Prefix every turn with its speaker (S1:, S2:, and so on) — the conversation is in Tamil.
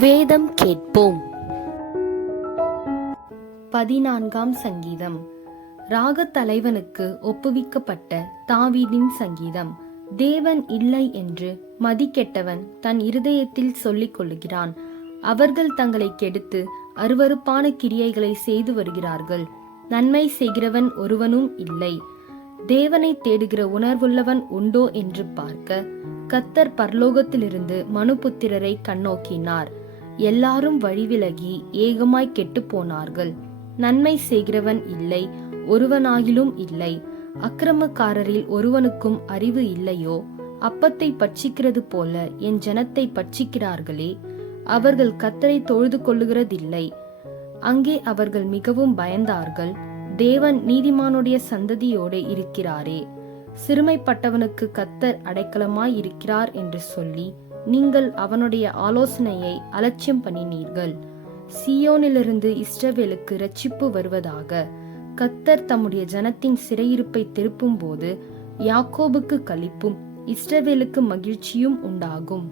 S1: வேதம் கேட்போம். பதினான்காம் சங்கீதம். ராகத் தலைவனுக்கு ஒப்புவிக்கப்பட்ட தாவீதின் சங்கீதம். தேவன் இல்லை என்று மதிக்கெட்டவன் தன் இருதயத்தில் சொல்லிக் கொள்ளுகிறான். அவர்கள் தங்களை கெடுத்து அருவருப்பான கிரியைகளை செய்து வருகிறார்கள். நன்மை செய்கிறவன் ஒருவனும் இல்லை. தேவனை தேடுகிற உணர்வுள்ளவன் உண்டோ என்று பார்க்க கத்தர் பரலோகத்திலிருந்து மனுபுத்திரரை கண்ணோக்கினார். எல்லாரும் வழிவிலகி ஏகமாய் கெட்டுப் போனார்கள். நன்மை செய்கிறவன் இல்லை ஒருவனாகிலும் இல்லை. அக்கிரமக்காரரில் ஒருவனுக்கும் அறிவு இல்லையோ? அப்பத்தை பட்சிக்கிறது போல என் ஜனத்தை பட்சிக்கிறார்களே அவர்கள் கத்தரை தொழுது கொள்ளுகிறதில்லை. அங்கே அவர்கள் மிகவும் பயந்தார்கள். தேவன் நீதிமானுடைய சந்ததியோடு இருக்கிறாரே. சிறுமைப்பட்டவனுக்கு கத்தர் அடைக்கலமாய் இருக்கிறார் என்று சொல்லி நீங்கள் அவனுடைய ஆலோசனையை அலட்சியம் பண்ணினீர்கள். சியோனிலிருந்து இஸ்ரவேலுக்கு ரட்சிப்பு வருவதாக. கத்தர் தம்முடைய ஜனத்தின் சிறையிருப்பை திருப்பும் போது யாக்கோபுக்கு களிப்பும் இஸ்ரவேலுக்கு மகிழ்ச்சியும் உண்டாகும்.